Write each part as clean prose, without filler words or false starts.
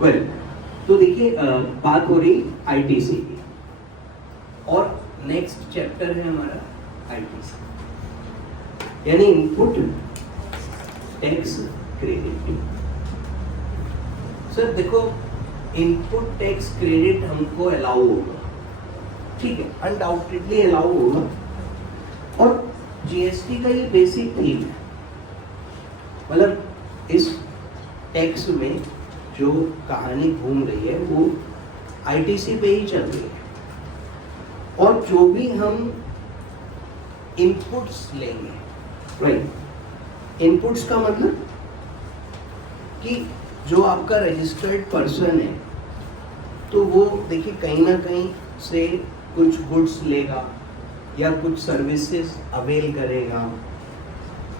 Well, तो देखिए बात हो रही आईटीसी की और नेक्स्ट चैप्टर है हमारा आईटीसी यानी इनपुट टैक्स क्रेडिट। सर देखो, इनपुट टैक्स क्रेडिट हमको अलाउ होगा, ठीक है, अनडाउटेडली अलाउ होगा और जीएसटी का ये बेसिक थीम है। मतलब इस टैक्स में जो कहानी घूम रही है वो आईटीसी पे ही चल रही है और जो भी हम इनपुट्स लेंगे, राइट, इनपुट्स का मतलब कि जो आपका रजिस्टर्ड पर्सन है तो वो देखिए कहीं ना कहीं से कुछ गुड्स लेगा या कुछ सर्विसेज अवेल करेगा,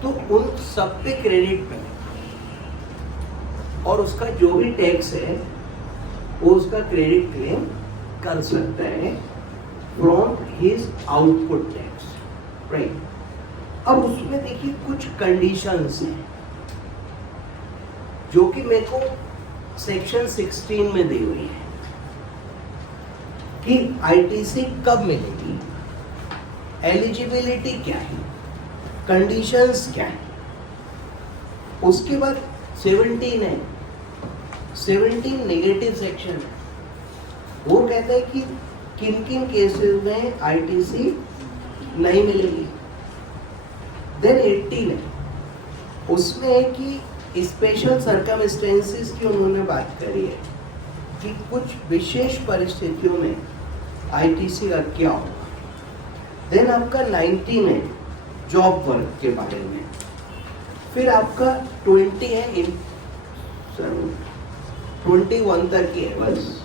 तो उन सब पे क्रेडिट मिलेगा और उसका जो भी टैक्स है वो उसका क्रेडिट क्लेम कर सकता है from his output tax, right. अब उसमें देखिए कुछ कंडीशंस हैं जो कि मेरे को सेक्शन 16 में दी हुई है कि आईटीसी कब मिलेगी, एलिजिबिलिटी क्या है, कंडीशंस क्या है। उसके बाद 17 है, 17 नेगेटिव सेक्शन है, वो कहता है कि किन किन केसेस में आईटीसी नहीं मिलेगी। देन 18 है, उसमें है कि स्पेशल सर्कमस्टेंसेस की उन्होंने बात करी है कि कुछ विशेष परिस्थितियों में आईटीसी का क्या होगा। देन आपका 19 है जॉब वर्क के बारे में, फिर आपका 20 है 21 तक की है बस।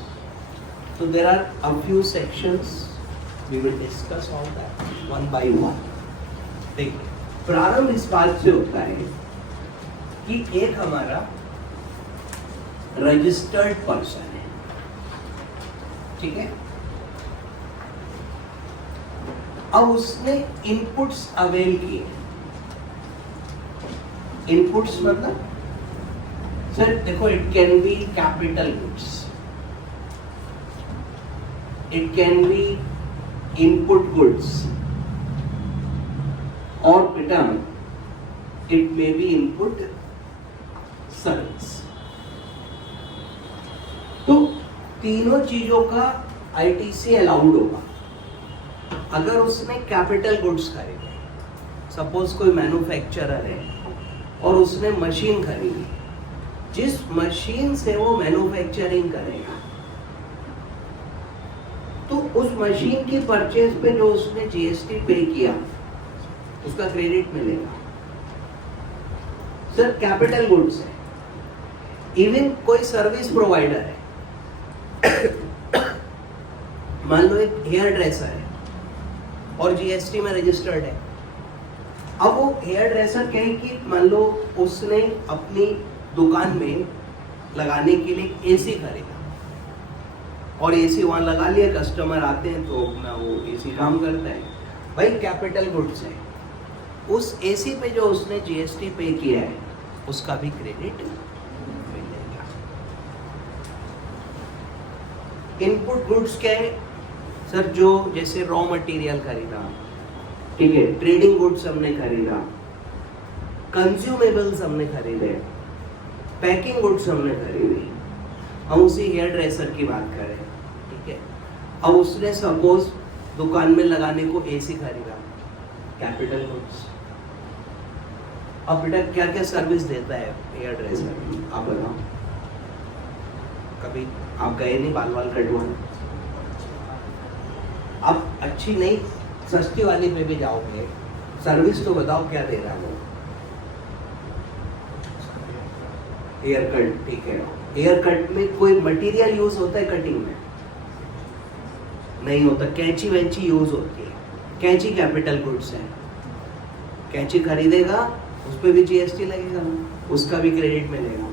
So there are a few sections, we will discuss all that one by one. देखिए, प्रारंभ इस बात से होता है कि एक हमारा रजिस्टर्ड पर्सन है, ठीक है, अब उसने इनपुट्स अवेल किए। इनपुट्स मतलब सर देखो, it can be capital goods, it can be input goods or beta it may be input service। तो तीनों चीजों का आईटीसी अलाउड होगा अगर उसने कैपिटल गुड्स खरीदे। सपोज कोई मैन्युफैक्चरर है और उसने मशीन खरीदी, जिस मशीन से वो मैन्युफैक्चरिंग करेगा तो उस मशीन की परचेज पे जो उसने जीएसटी पे किया उसका क्रेडिट मिलेगा। सर कैपिटल गुड्स है, इवन कोई सर्विस प्रोवाइडर है, मान लो एक हेयर ड्रेसर है और जीएसटी में रजिस्टर्ड है। अब वो हेयर ड्रेसर कहे कि मान लो उसने अपनी दुकान में लगाने के लिए एसी खरीदा और एसी वहाँ लगा लिया, कस्टमर आते हैं तो अपना वो एसी काम करता है, भाई कैपिटल गुड्स है। उस एसी पे जो उसने जीएसटी पे किया है उसका भी क्रेडिट मिलेगा। इनपुट गुड्स क्या है सर? जो जैसे रॉ मटेरियल खरीदा, ठीक है, ट्रेडिंग गुड्स हमने खरीदा, कंज्यूमेबल्स हमने खरीदे, पैकिंग गुड्स हमने खरीदी। हम उसी हेयर ड्रेसर की बात करें, ठीक है, अब उसने सपोज दुकान में लगाने को एसी खरीदा, कैपिटल गुड्स। अब बेटा क्या क्या सर्विस देता है हेयर ड्रेसर, आप बताओ। कभी आप गए नहीं बाल वाल कटवाने? आप अच्छी नहीं सस्ती वाली पे भी जाओगे, सर्विस तो बताओ क्या दे रहा है वो। हेयर कट, ठीक है, हेयर कट में कोई मटेरियल यूज होता है कटिंग में? नहीं होता। कैंची वैंची यूज होती है, कैंची कैपिटल गुड्स है, कैंची खरीदेगा उस पर भी जीएसटी लगेगा, उसका भी क्रेडिट मिलेगा।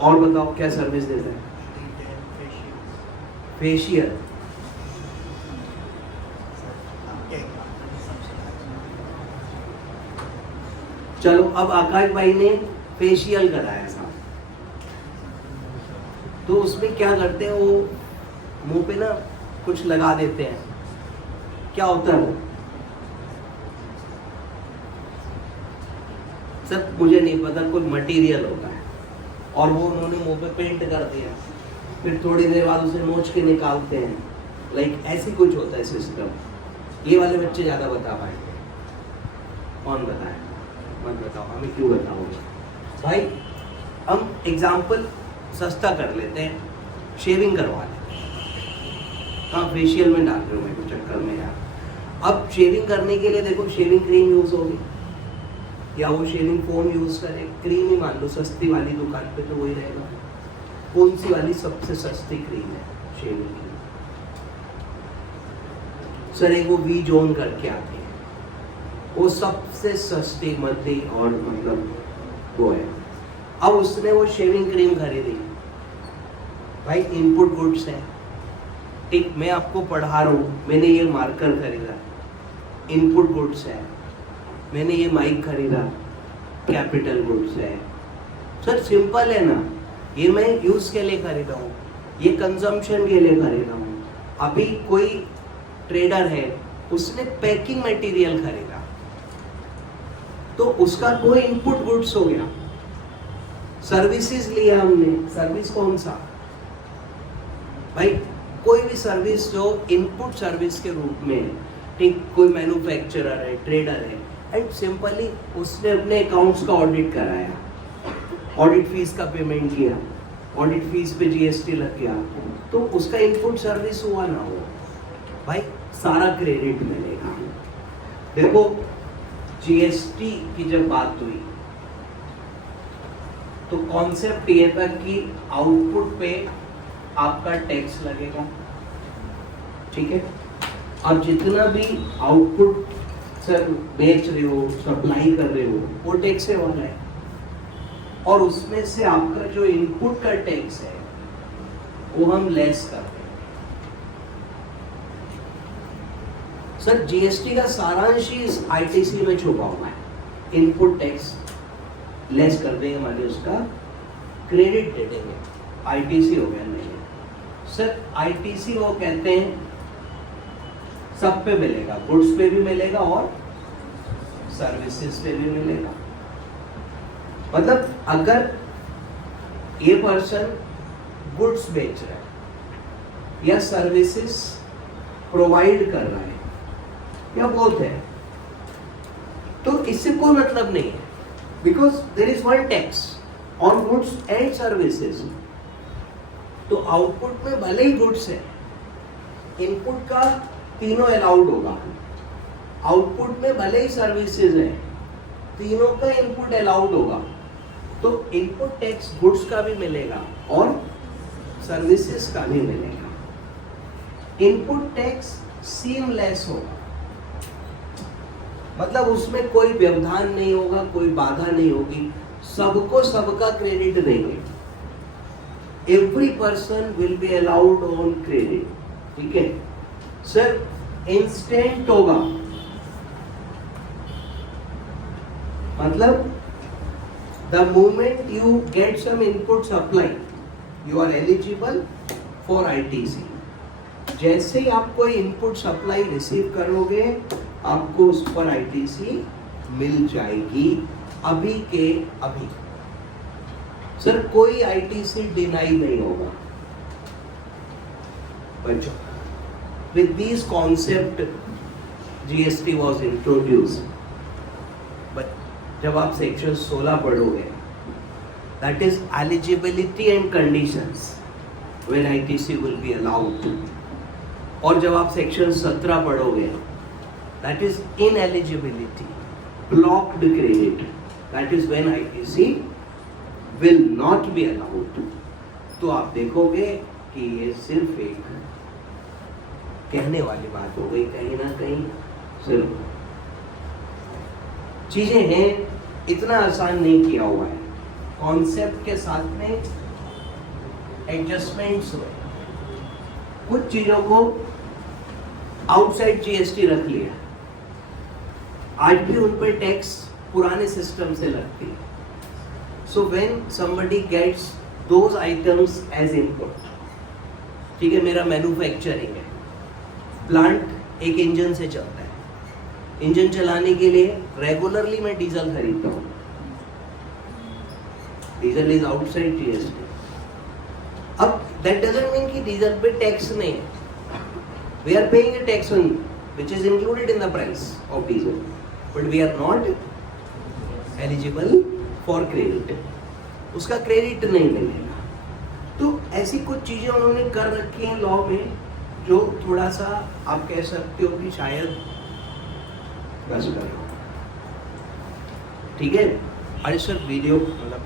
और बताओ क्या सर्विस देता है? फेशियल, चलो अब आकाश भाई ने फेशियल कराया था, तो उसमें क्या करते हैं, वो मुंह पे ना कुछ लगा देते हैं, क्या होता है वो? सर मुझे नहीं पता, कोई मटेरियल होता है और वो उन्होंने मुंह पे पेंट कर दिया, फिर थोड़ी देर बाद उसे नोच के निकालते हैं, लाइक ऐसी कुछ होता है सिस्टम। ये वाले बच्चे ज़्यादा बता पाएंगे, कौन बताए? मत बताओ, हमें क्यों बताओगे भाई? हम एग्जाम्पल सस्ता कर लेते हैं, शेविंग करवा लेते हैं। हाँ, फेशियल में डाल रहे हो मेरे को चक्कर में यार। अब शेविंग करने के लिए देखो, शेविंग क्रीम यूज़ होगी या वो शेविंग फोम यूज़ करे, क्रीम ही मान लो सस्ती वाली, दुकान पे तो वही रहेगा। कौन सी वाली सबसे सस्ती क्रीम है शेविंग की? सर एक वो वी जोन करके आती है, वो सबसे सस्ती मध्य और मतलब वो है। अब उसने वो शेविंग क्रीम खरीदी, भाई इनपुट गुड्स है, ठीक, मैं आपको पढ़ा रहा हूँ, मैंने ये मार्कर खरीदा, इनपुट गुड्स है। मैंने ये माइक खरीदा, कैपिटल गुड्स है। सर सिंपल है ना, ये मैं यूज के लिए खरीदा हूँ, ये कंजम्पशन के लिए खरीदा हूँ। अभी कोई ट्रेडर है, उसने पैकिंग मटेरियल खरीदा, तो उसका कोई इनपुट गुड्स हो गया। सर्विसेज लिया हमने, सर्विस कौन सा भाई? कोई भी सर्विस जो इनपुट सर्विस के रूप में, ठीक, कोई मैन्युफैक्चरर है, ट्रेडर है, एंड सिंपली उसने अपने अकाउंट्स का ऑडिट कराया, ऑडिट फीस का पेमेंट किया, ऑडिट फीस पे जीएसटी लग गया, तो उसका इनपुट सर्विस हुआ ना हो भाई, सारा क्रेडिट मिलेगा। देखो जीएसटी की जब बात हुई तो कॉन्सेप्ट ये था कि आउटपुट पे आपका टैक्स लगेगा, ठीक है। अब जितना भी आउटपुट सर बेच रहे हो, सप्लाई कर रहे हो, वो टैक्स से हो रहा है, और उसमें से आपका जो इनपुट का टैक्स है वो हम लेस कर रहे हैं। सर जीएसटी का सारांश ही इस आईटीसी में छुपा हुआ है। इनपुट टैक्स लेस कर देंगे, हमारे उसका क्रेडिट दे देंगे, आईटीसी हो गया। नहीं सर, आईटीसी वो कहते हैं सब पे मिलेगा, गुड्स पे भी मिलेगा और सर्विसेज पे भी मिलेगा। मतलब अगर ये पर्सन गुड्स बेच रहा है या सर्विसेज प्रोवाइड कर रहा है या बोथ है, तो इससे कोई मतलब नहीं है, because there is one tax on goods and services. तो आउटपुट में भले ही गुड्स है, इनपुट का तीनों अलाउड होगा, आउटपुट में भले ही सर्विसेज है, तीनों का इनपुट अलाउड होगा। तो इनपुट टैक्स गुड्स का भी मिलेगा और सर्विसेज का भी मिलेगा। इनपुट टैक्स सीमलेस होगा, मतलब उसमें कोई व्यवधान नहीं होगा, कोई बाधा नहीं होगी, सबको सबका क्रेडिट देंगे। Every person will be allowed on credit, ठीक है सर। इंस्टेंट होगा, मतलब the moment you get some input supply you are eligible for ITC. जैसे ही आप कोई इनपुट सप्लाई रिसीव करोगे, आपको उस पर आईटीसी मिल जाएगी, अभी के अभी। सर कोई आईटीसी डिनाई नहीं होगा बच्चों। With these concept GST was introduced, but जब आप सेक्शन 16 पढ़ोगे, that is eligibility and conditions when ITC will be allowed, और जब आप सेक्शन 17 पढ़ोगे, that is ineligibility, blocked credit, that is when ITC will not be allowed, तो आप देखोगे कि ये सिर्फ एक कहने वाली बात हो गई, कहीं ना कहीं सिर्फ चीजें हैं, इतना आसान नहीं किया हुआ है। कॉन्सेप्ट के साथ में एडजस्टमेंट्स हुए, कुछ चीजों को आउटसाइड जीएसटी रख लिया, आज भी उन पर टैक्स पुराने सिस्टम से लगती है। So when somebody gets those items as input. ठीक है, मेरा मैन्युफैक्चरिंग है, प्लांट एक इंजन से चलता है, इंजन चलाने के लिए रेगुलरली मैं डीजल खरीदता हूँ, डीजल इज आउटसाइड जीएसटी। अब दैट डजंट मीन कि डीजल पे टैक्स नहीं है, we are paying a tax on which is included in the price of diesel, but we are not eligible for credit, उसका credit नहीं मिलेगा। तो ऐसी कुछ चीजें उन्होंने कर रखी हैं लॉ में जो थोड़ा सा आप कह सकते हो कि शायद बस करो। ठीक है, अरे सर वीडियो मतलब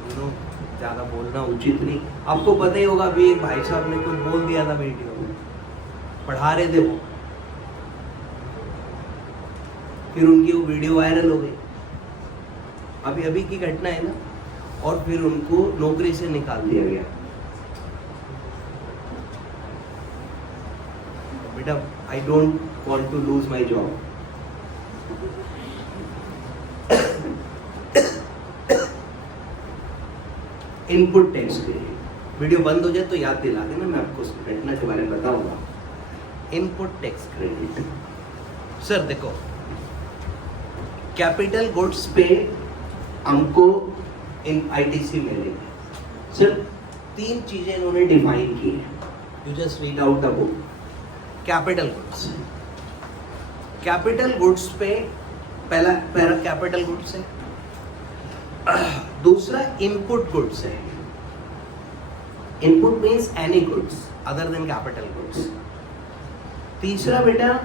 ज़्यादा बोलना उचित नहीं, आपको पता ही होगा अभी एक भाई साहब ने कुछ बोल दिया था वीडियो में, पढ़ा रहे थे वो, फिर उनकी वो वीडियो वायरल हो गई, अभी अभी की घटना है ना, और फिर उनको नौकरी से निकाल दिया गया। बेटा I don't want to lose my job. Input tax credit, video बंद हो जाए तो याद दिला देना, मैं आपको उस घटना के बारे में बताऊंगा। इनपुट टैक्स क्रेडिट, सर देखो कैपिटल गुड्स पे हमको इन आईटीसी मिलेगी। सिर्फ 3 चीजें इन्होंने डिफाइन की है, you just read out the book. Capital goods, capital goods पे पहला पैरा कैपिटल गुड्स है, दूसरा इनपुट गुड्स है। Input means any goods other than capital goods. तीसरा बेटा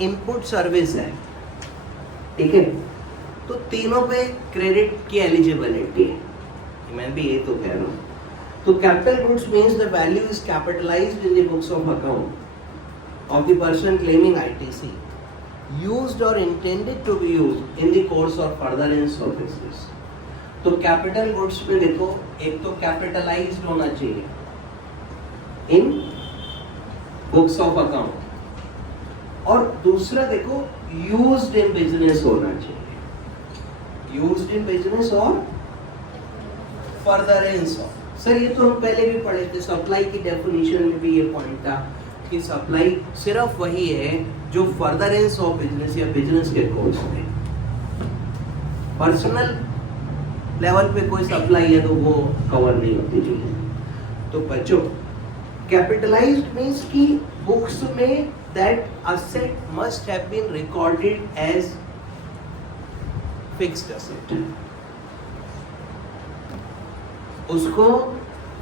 इनपुट सर्विस है। ठीक है, तो तीनों पे क्रेडिट की एलिजिबिलिटी है, मैं भी ये तो कह रहा हूँ। तो capital goods means the value is capitalised in the books of account of the person claiming ITC used or intended to be used in the course or furtherance of business। तो कैपिटल गुड्स में देखो, एक तो capitalised होना चाहिए इन books of account, और दूसरा देखो यूज्ड इन बिजनेस होना चाहिए, यूज्ड इन बिजनेस और फर्दरेंस ऑफ। सर ये तो हम पहले भी पढ़े थे, सप्लाई की डेफिनेशन में भी ये पॉइंट था कि सप्लाई सिर्फ वही है जो फर्दरेंस ऑफ बिजनेस या बिजनेस के कोर्स में, पर्सनल लेवल पे कोई सप्लाई है तो वो कवर नहीं होती चीजें। तो बच्चों कैपिटलाइज्ड मीन्स कि बुक्स में that asset must have been recorded as fixed asset, उसको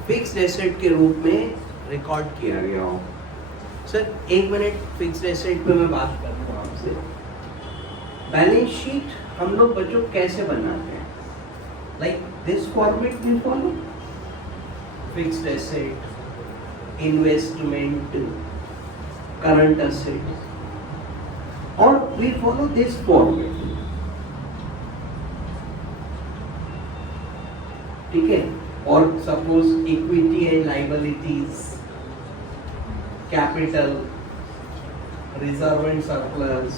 फिक्स्ड एसेट के रूप में रिकॉर्ड किया गया हो। सर 1 मिनट फिक्स्ड एसेट पे मैं बात करता हूँ आपसे। बैलेंस शीट हम लोग बच्चों कैसे बनाते हैं? Like this format we follow, fixed asset, investment, current asset, और वी फॉलो दिस फॉर्मेट। ठीक है, और suppose equity and liabilities, capital, reserve and surplus,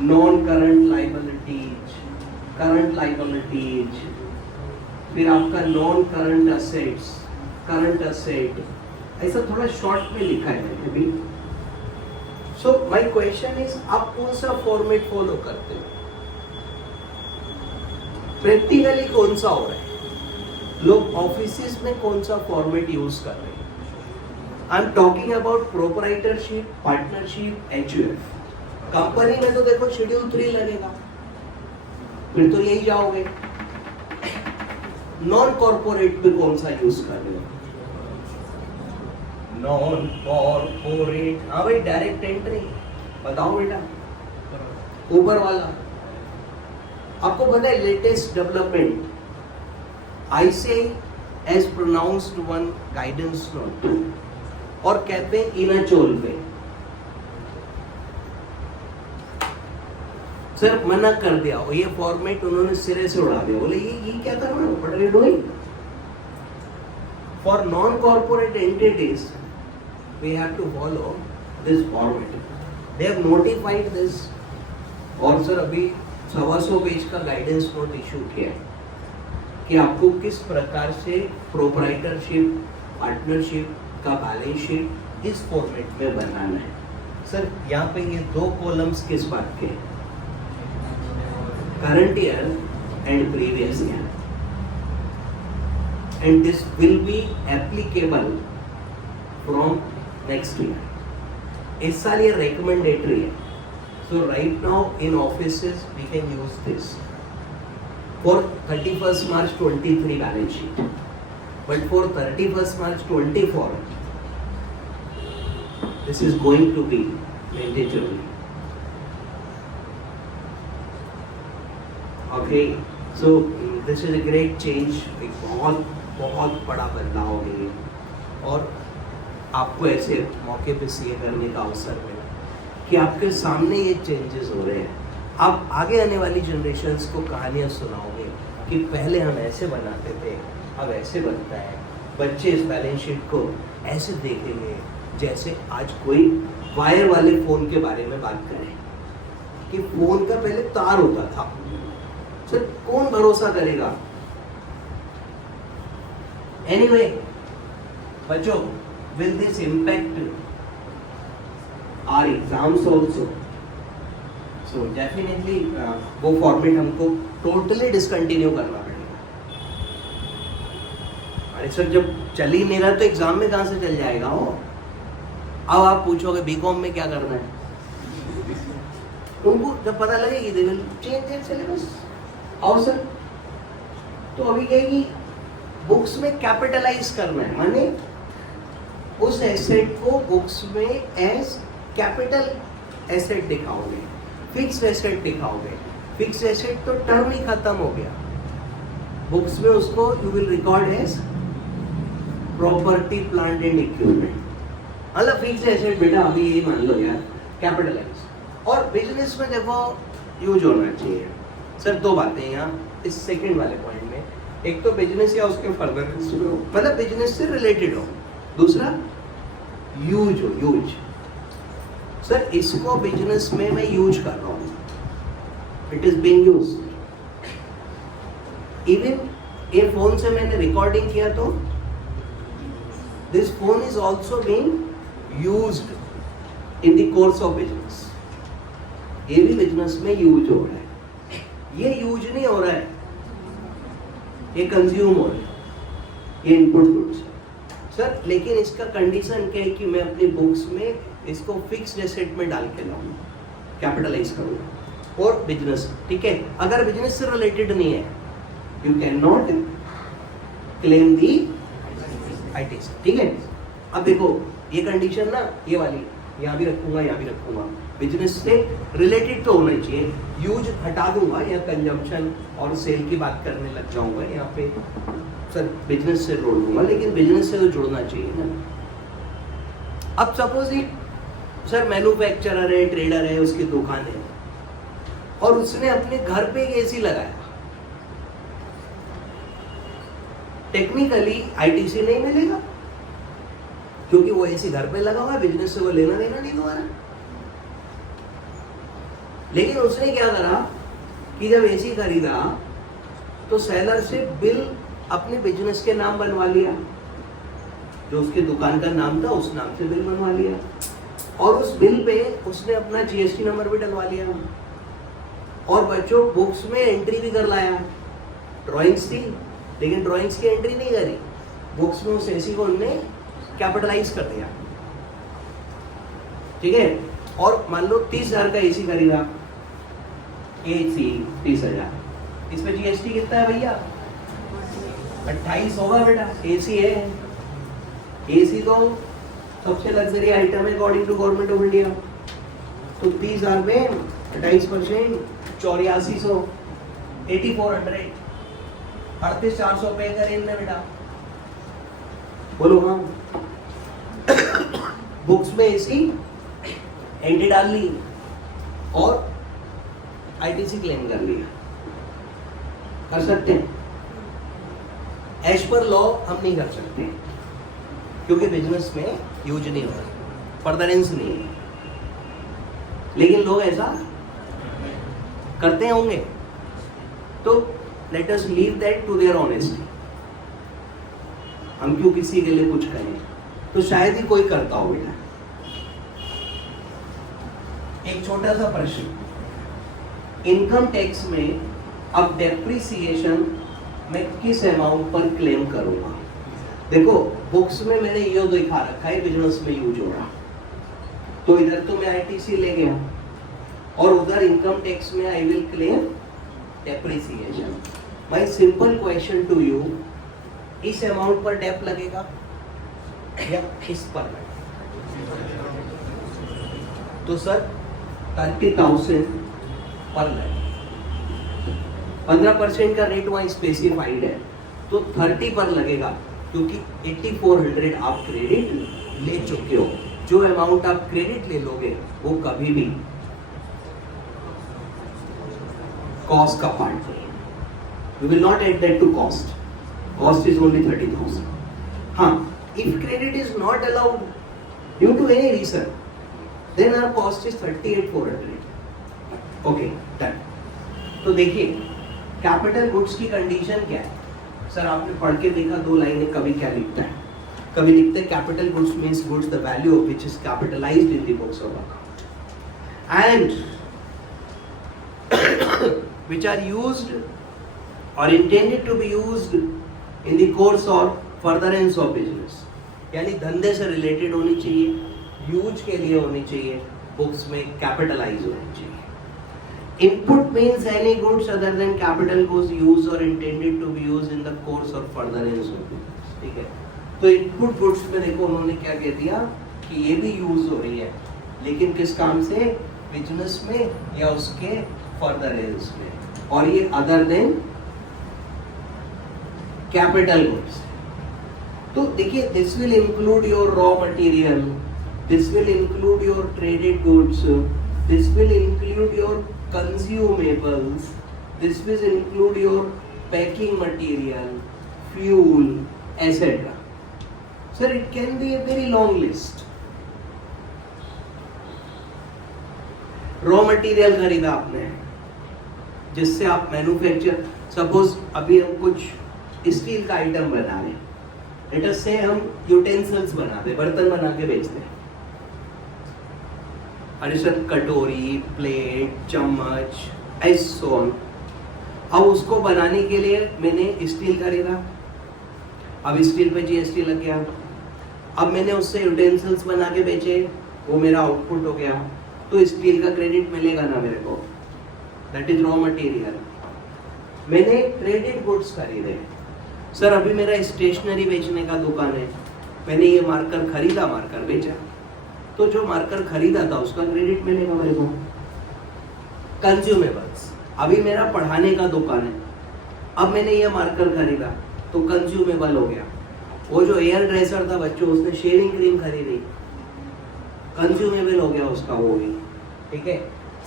non current liabilities, current liabilities, फिर आपका non current assets, current asset, ऐसा थोड़ा short में लिखा है मैंने भी। सो माय क्वेश्चन इज, आप कौन सा फॉर्मेट फॉलो करते हो? प्रैक्टिकली कौन सा हो रहा है? लोग ऑफिसेस में कौन सा फॉर्मेट यूज कर रहे हैं? I am talking about proprietorship, partnership, HUF. Company में तो देखो शेड्यूल 3 लगेगा, फिर तो यही जाओगे। नॉन कॉर्पोरेट पे कौन सा यूज कर रहे हो? नॉन कॉर्पोरेट, हाँ भाई डायरेक्ट एंट्री बताओ बेटा, ऊपर वाला। आपको पता है latest development, ICAI has pronounced one guidance note और कहते हैं इनाचोल पे। सर मना कर दिया, और ये फॉर्मेट उन्होंने सिरे से उड़ा दिया, बोले ये क्या कर रहे हो, what are you doing? For non corporate entities we have to follow this format. They have notified this, और सर अभी 125 पेज का गाइडेंस नोट इशू किया है। कि आपको किस प्रकार से प्रोप्राइटरशिप, पार्टनरशिप का बैलेंस शीट इस फॉर्मेट में बनाना है। सर यहाँ पे ये 2 कॉलम्स किस बात के? Current year and previous year, and this will be applicable from next year. इस साल ये रिकमेंडेटरी है, so right now in offices we can use this for 31st March 23 balance sheet, but for 31st March 24 this is going to be mandatory. Okay, so this is a great change, एक बहुत बड़ा बदलाव है ये, और आपको ऐसे मौके पे सीए करने का अवसर मिला कि आपके सामने ये चेंजेस हो रहे हैं। आप आगे आने वाली जनरेशन्स को कहानियाँ सुनाओगे कि पहले हम ऐसे बनाते थे, अब ऐसे बनता है। बच्चे इस बैलेंस शीट को ऐसे देखेंगे जैसे आज कोई वायर वाले फ़ोन के बारे में बात करें कि फ़ोन का पहले तार होता था। सर कौन भरोसा करेगा? एनीवे बच्चों, will this impact our exams also? So definitely वो फॉर्मेट हमको टोटली डिसकंटिन्यू करना पड़ेगा। अरे सर जब चल ही नहीं रहा तो एग्जाम में कहाँ से चल जाएगा वो? अब आप पूछोगे बीकॉम में क्या करना है, उनको जब पता लगेगी they will change their syllabus. और सर तो अभी क्या है कि बुक्स में कैपिटलाइज करना है, माने उस एसेट को बुक्स में एज कैपिटल एसेट दिखाओगे, फिक्स एसेट दिखाओगे। फिक्स एसेट तो टर्म ही खत्म हो गया, बुक्स में उसको you will record as property plant and equipment. मतलब फिक्स एसेट बेटा अभी यही मान लो यार, कैपिटलाइज। और बिजनेस में देखो यूज होना चाहिए। सर 2 बातें यहाँ इस सेकंड वाले पॉइंट में, एक तो बिजनेस या उसके फर्दर मतलब बिजनेस से रिलेटेड हो, दूसरा यूज हो, यूज। सर इसको बिजनेस में मैं यूज कर रहा हूँ, it is being used. Even ये फोन से मैंने रिकॉर्डिंग किया तो this phone is also being used in the course of business. ये भी बिजनेस में यूज हो रहा है। ये यूज नहीं हो रहा है, ये कंज्यूम हो रहा है, ये इनपुट गुड्स। सर लेकिन इसका कंडीशन क्या है कि मैं अपनी बुक्स में इसको फिक्स्ड एसेट में डाल के लाऊं, कैपिटलाइज करूँ। और बिजनेस, ठीक है, अगर बिजनेस से रिलेटेड नहीं है you can not claim the ITC, ठीक है। अब देखो ये कंडीशन ना, ये वाली यहाँ भी रखूंगा, यहाँ भी रखूंगा, बिजनेस से रिलेटेड तो होना चाहिए। यूज हटा दूंगा या कंजम्पशन और सेल की बात करने लग जाऊंगा यहाँ पे, सर बिजनेस से जोड़ दूंगा, लेकिन बिजनेस से तो जुड़ना चाहिए ना। अब सपोज ही सर मैन्युफैक्चरर है, ट्रेडर है, उसकी दुकान है और उसने अपने घर पे एक एसी लगाया, टेक्निकली आईटीसी नहीं मिलेगा क्योंकि वो एसी घर पे लगा हुआ है, बिजनेस से वो लेना देना नहीं दोबारा। लेकिन उसने क्या करा कि जब एसी खरीदा तो सेलर से बिल अपने बिजनेस के नाम बनवा लिया, जो उसकी दुकान का नाम था उस नाम से बिल बनवा लिया, और उस बिल पे उसने अपना जीएसटी नंबर भी डलवा लिया। और बच्चों बुक्स में एंट्री भी कर लाया, ड्राइंग्स थी लेकिन ड्राइंग्स की एंट्री नहीं करी, बुक्स में उस एसी को उन्होंने कैपिटलाइज कर दिया, ठीक है। और मान लो 30,000 का एसी खरीदा, एसी 30,000, इस पे जीएसटी कितना है भैया? 28 होगा बेटा, एसी है। एसी तो सबसे लग्जरी आइटम है according to government of India. तो 30,000 में 28%, 8400, 8400, 38,400 पे करें इनने बेटा, बोलो हाँ। बुक्स में एसी एंट्री डाल ली और आईटीसी क्लेम कर लिया, कर सकते हैं। एज पर लॉ हम नहीं कर सकते क्योंकि बिजनेस में यूज नहीं हो रहा, फर्दरेंस नहीं है, लेकिन लोग ऐसा करते होंगे। तो let us leave that to their honesty. हम क्यों किसी के लिए कुछ करें, तो शायद ही कोई करता हो बेटा। एक छोटा सा प्रश्न, इनकम टैक्स में अब डेप्रिसिएशन मैं किस अमाउंट पर क्लेम करूंगा? देखो बुक्स में मैंने ये दिखा रखा है बिजनेस में यूज हो रहा, तो इधर तो मैं आईटीसी ले गया और उधर इनकम टैक्स में I will claim depreciation. My simple question to you, इस अमाउंट पर डेप लगेगा या इस पर लगेगा? तो सर 30,000 पर लगेगा। 15% का रेट वहाँ स्पेसिफाइड है, तो 30 पर लगेगा क्योंकि 8400 आप क्रेडिट ले चुके हो। जो अमाउंट आप क्रेडिट ले लोगे वो कभी भी कॉस्ट का पार्ट नहीं है। We will not add that to cost. Cost is only 30,000. हाँ, if credit is not allowed due to any reason, then our cost is 38,400. Okay, done. तो देखिए कैपिटल गुड्स की कंडीशन क्या है? सर आपने पढ़ के देखा 2 लाइनें, कभी क्या लिखता है? कभी लिखते हैं capital goods means goods the value of which is capitalised in the books of account and which are used or intended to be used in the course or furtherance of business, यानी धंधे से related होनी चाहिए, use के लिए होनी चाहिए, books में कैपिटलाइज होनी चाहिए। Input means any goods other than capital goods used or intended to be used in the course or furtherance of business, ठीक है? तो इनपुट गुड्स में देखो उन्होंने क्या कह दिया कि ये भी यूज हो रही है, लेकिन किस काम से? बिजनेस में या उसके फर्दरेंस में, और ये अदर देन कैपिटल गुड्स। तो देखिए this will include your raw material, this will include your traded goods, this will include your consumables, this will include your packing material, fuel, etcetera. Sir it can be a very long list. Raw material खरीदा आपने जिससे आप manufacture, suppose अभी हम कुछ steel का item बना रहे, लेट अस से हम यूटेंसिल्स बनाते, बर्तन बना के बेचते हैं, अरे सर कटोरी, प्लेट, चम्मच, ऐसोन। अब उसको बनाने के लिए मैंने स्टील खरीदा, अब स्टील पे जीएसटी लग गया, अब मैंने उससे यूटेंसिल्स बना के बेचे, वो मेरा आउटपुट हो गया, तो स्टील का क्रेडिट मिलेगा ना मेरे को, दैट इज रॉ मटेरियल। मैंने क्रेडिट गुड्स खरीदे, सर अभी मेरा स्टेशनरी बेचने का दुकान है, मैंने ये मार्कर खरीदा, मार्कर बेचा, तो जो मार्कर खरीदा था उसका क्रेडिट मिलेगा मेरे को। कंज्यूमेबल्स, अभी मेरा पढ़ाने का दुकान है, अब मैंने ये मार्कर खरीदा तो कंज्यूमेबल हो गया। वो जो एयर ड्रेसर था बच्चों, उसने शेविंग क्रीम खरीदी, कंज्यूमेबल हो गया उसका, वो भी ठीक है,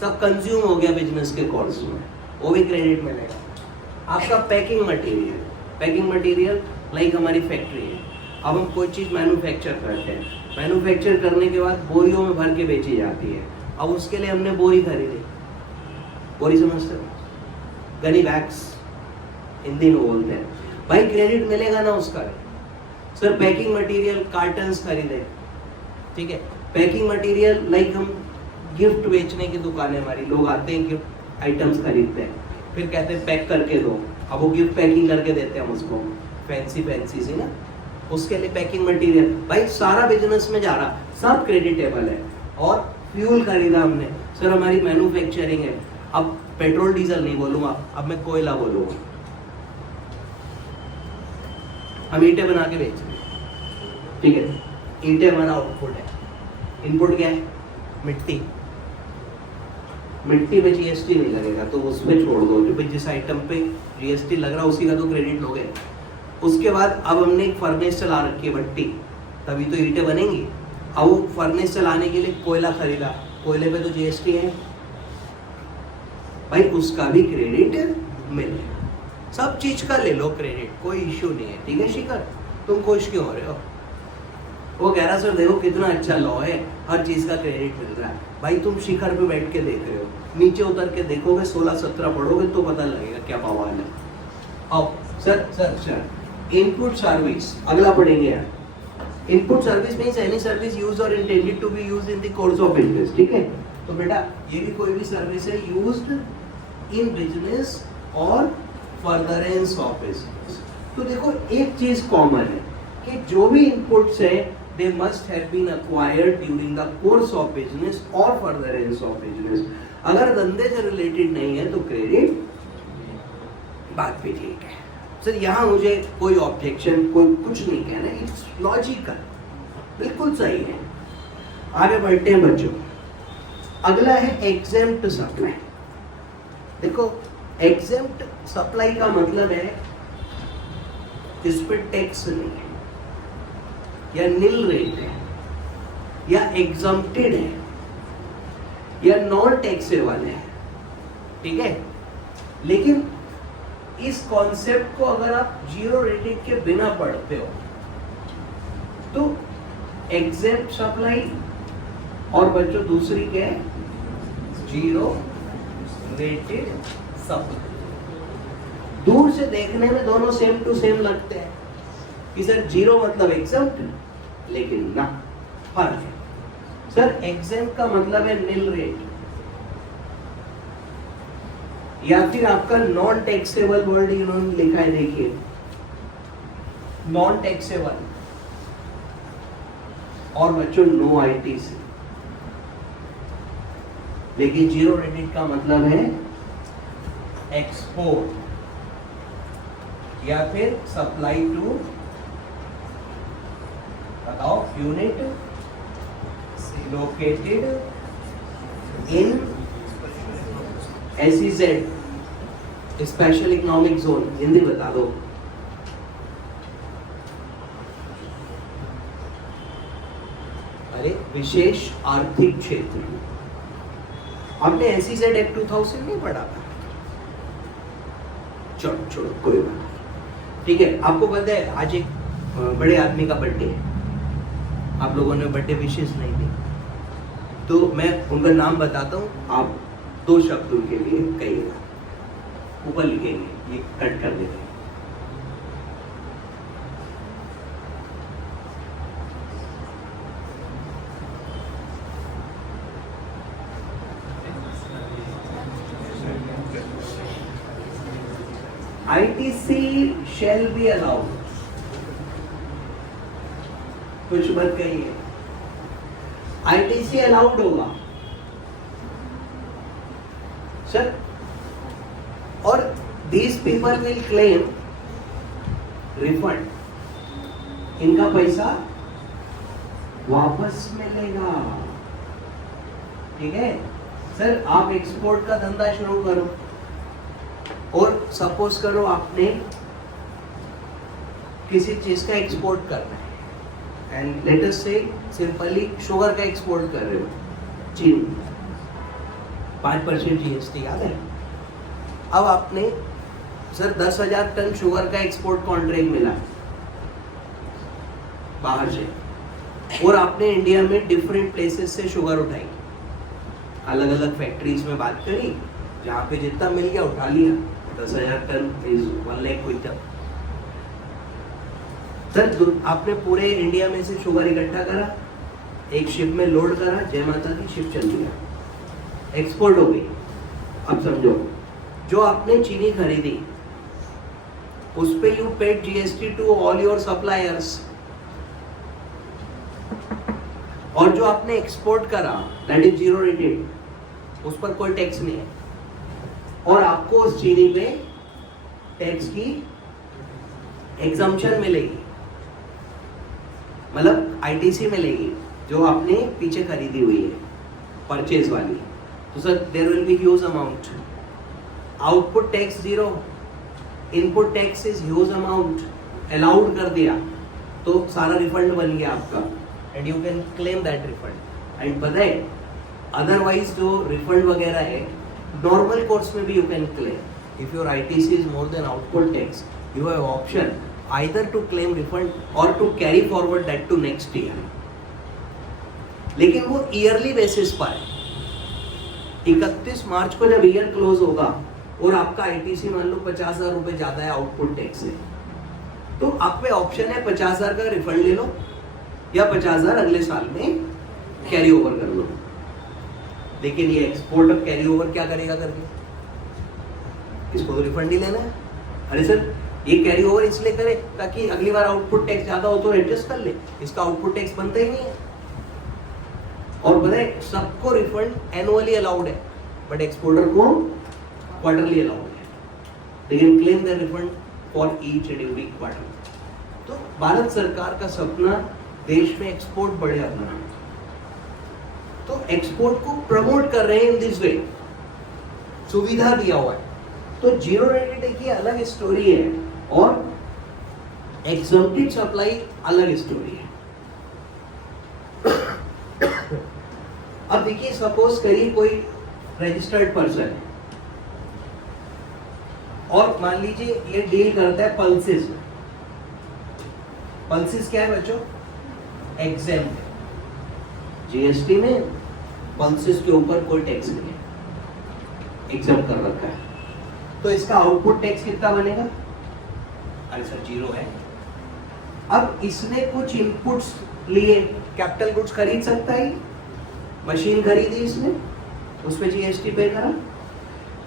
सब कंज्यूम हो गया बिजनेस के कोर्स में, वो भी क्रेडिट मिलेगा। आपका packing material, packing material like हमारी फैक्ट्री है, अब हम कोई चीज़ मैन्युफैक्चर करते हैं, मैन्युफैक्चर करने के बाद बोरियों में भर के बेची जाती है, अब उसके लिए हमने बोरी खरीदी, बोरी समझते हो, गनी बैग्स हिंदी में बोलते हैं, भाई क्रेडिट मिलेगा ना उसका। सर पैकिंग मटेरियल कार्टन्स खरीदे, ठीक है, पैकिंग मटेरियल लाइक हम गिफ्ट बेचने की दुकान है हमारी, लोग आते हैं गिफ्ट आइटम्स खरीदते हैं, फिर कहते हैं पैक करके दो, अब वो गिफ्ट पैकिंग करके देते हैं हम उसको, फैंसी सी ना, उसके लिए पैकिंग मटेरियल। भाई सारा बिजनेस में जा रहा, सब क्रेडिटेबल है। और फ्यूल खरीदा हमने, सर हमारी मैन्युफैक्चरिंग है, अब पेट्रोल डीजल नहीं बोलूँगा, अब मैं कोयला बोलूँगा, हम ईंटें बना के बेच रहे हैं, ठीक है, ईंटें हमारा आउटपुट है, इनपुट क्या है? मिट्टी, मिट्टी पे जीएसटी नहीं लगेगा तो उस पर छोड़ दो, जो भाई जिस आइटम पे जीएसटी लग रहा है उसी का तो क्रेडिट लोगे। उसके बाद अब हमने एक फर्नेस चला रखी है भट्टी, तभी तो ईंटें बनेंगी, अब वो फर्नेस चलाने के लिए कोयला खरीदा, कोयले पे तो जीएसटी है, भाई उसका भी क्रेडिट मिलेगा। सब चीज का ले लो क्रेडिट, कोई इश्यू नहीं है, ठीक है शिखर, तुम खुश क्यों हो रहे हो? वो कह रहा सर देखो कितना अच्छा लॉ है, हर चीज का क्रेडिट मिल रहा है। भाई तुम शिखर पे बैठ के देख रहे हो, नीचे उतर के देखोगे 16-17 पढ़ोगे तो पता लगेगा क्या बवाल है। अब सर इनपुट सर्विस अगला पढ़ेंगे यार. Input service means any service used और intended to be used in the course of business. ठीक है, तो बेटा ये भी कोई भी सर्विस है यूज्ड इन बिजनेस और फर्दरेंस ऑफ बिजनेस. तो देखो एक चीज कॉमन है कि जो भी इनपुट्स है they must have been acquired during the course of business or furtherance of business. अगर धंधे से रिलेटेड नहीं है तो क्रेडिट बात भी ठीक है. सर यहाँ मुझे कोई ऑब्जेक्शन कोई कुछ नहीं कहना, इट्स लॉजिकल, बिल्कुल सही है. आगे बढ़ते हैं बच्चों. अगला है एग्जेम्प्ट सप्लाई. देखो एग्जेम्प्ट सप्लाई का मतलब है इस पे टैक्स नहीं है या नील रेट है या एग्जम्प्टेड है या नॉन टैक्सेबल है. ठीक है, लेकिन इस कॉन्सेप्ट को अगर आप जीरो रेटेड के बिना पढ़ते हो तो एग्जेम्प्ट सप्लाई और बच्चों दूसरी क्या है, जीरो रेटेड सप्लाई. दूर से देखने में दोनों सेम टू सेम लगते हैं कि सर जीरो मतलब एग्जेम्प्ट, लेकिन ना फर्क है. सर एग्जेम्प्ट का मतलब है नील रेट या फिर आपका नॉन टैक्सेबल वर्ड इन्होंने लिखा है, देखिए नॉन टैक्सेबल और बच्चों नो आईटीसी. लेकिन जीरो रेटेड का मतलब है एक्सपोर्ट या फिर सप्लाई टू बताओ यूनिट लोकेटेड इन SEZ special economic zone. Hindi बता दो. अरे विशेष आर्थिक क्षेत्र. आपने SEZ एक्ट 2000 नहीं पढ़ा था? चलो छोड़ो कोई बात नहीं. ठीक है, आपको पता है आज एक बड़े आदमी का बर्थडे है. आप लोगों ने बर्थडे विशेष नहीं दी, तो मैं उनका नाम बताता हूँ, आप 2 शब्द उनके लिए कहिएगा. ऊपर लिखेंगे, ये कट कर देंगे. ITC shall be allowed. कुछ मत कहिए, ITC अलाउड होगा सर. और these people will claim refund. इनका पैसा वापस मिलेगा. ठीक है सर, आप एक्सपोर्ट का धंधा शुरू करो और सपोज करो आपने किसी चीज का एक्सपोर्ट करना है एंड लेट अस से सिंपली शुगर का एक्सपोर्ट कर रहे हो, चीनी 5% GST याद है. अब आपने सर 10,000 टन शुगर का एक्सपोर्ट कॉन्ट्रैक्ट मिला बाहर से और आपने इंडिया में डिफरेंट प्लेसेस से शुगर उठाई, अलग अलग फैक्ट्रीज में बात करी, जहाँ पे जितना मिल गया उठा लिया. 10,000 ton is 1 lakh quintal. Sir आपने पूरे इंडिया में से शुगर इकट्ठा करा, एक शिप में लोड करा, जय माता दी, शिप चल गया, एक्सपोर्ट हो गई. अब समझो, जो आपने चीनी खरीदी उस पे you paid GST to all your suppliers, और जो आपने एक्सपोर्ट करा दैट इज जीरो रेटेड, उस पर कोई टैक्स नहीं है और आपको उस चीनी पे टैक्स की एग्जम्पशन मिलेगी, मतलब ITC मिलेगी जो आपने पीछे खरीदी हुई है परचेज वाली. तो sir there will be huge amount. Output tax zero, input tax is huge amount, allowed कर दिया तो सारा रिफंड बन गया आपका and you can claim that refund. And पता है अदरवाइज जो रिफंड वगैरह है नॉर्मल कोर्स में भी you can claim. If your ITC is more than output tax you have option either to claim refund or to carry forward that to next year. लेकिन वो yearly basis पर है. 31 मार्च को जब ईयर क्लोज होगा और आपका आईटीसी मान लो 50,000 रुपए ज्यादा है आउटपुट टैक्स से, तो आप पे ऑप्शन है 50,000 का रिफंड ले लो या 50,000 अगले साल में कैरी ओवर कर लो। लेकिन ये एक्सपोर्टर कैरी ओवर क्या करेगा करके, इसको तो रिफंड ही लेना है। अरे सर ये कैरी ओवर इसलिए करे ताकि अगली बार आउटपुट टैक्स ज्यादा हो तो एडजस्ट कर ले, इसका आउटपुट टैक्स बनता ही नहीं है। और बताए सबको रिफंड एनुअली अलाउड है, बट एक्सपोर्टर को क्वार्टरली अलाउड है, लेकिन claim the refund for each and every quarter. तो भारत सरकार का सपना देश में एक्सपोर्ट बढ़े अपना, तो एक्सपोर्ट को प्रमोट कर रहे हैं इन दिस वे, सुविधा दिया हुआ है। तो जीरो रेटेड की अलग स्टोरी है और एग्जम्प्टेड सप्लाई अलग स्टोरी है। अब देखिए सपोज करिए कोई रजिस्टर्ड पर्सन है और मान लीजिए ये डील करता है पल्सेस। पल्सेस क्या है बच्चों, एग्जेम्प्ट, जीएसटी में पल्सेस के ऊपर कोई टैक्स नहीं है, एग्जेम्प्ट कर रखा है। तो इसका आउटपुट टैक्स कितना बनेगा, अरे सर 0 है। अब इसने कुछ इनपुट्स लिए, कैपिटल गुड्स खरीद सकता है, मशीन खरीदी इसने, उस पे जीएसटी पे करा।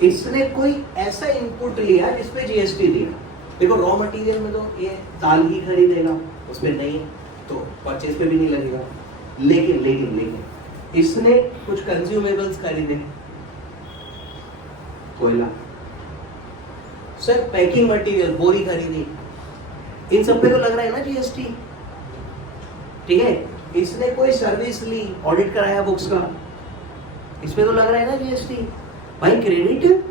इसने कोई ऐसा इनपुट लिया जिसपे जीएसटी दिया, देखो रॉ मटेरियल में तो ये दाल ही खरीदेगा, उस पे नहीं तो परचेज पे भी नहीं लगेगा। लेकिन लेकिन लेकिन इसने कुछ कंज्यूमेबल्स खरीदे, कोयला, सर पैकिंग मटेरियल, बोरी खरीदी, इन सब पे तो लग रहा है ना जीएसटी, ठीक है। इसने कोई सर्विस ली, ऑडिट कराया बुक्स का, इस पे तो लग रहा है ना जीएसटी। भाई क्रेडिट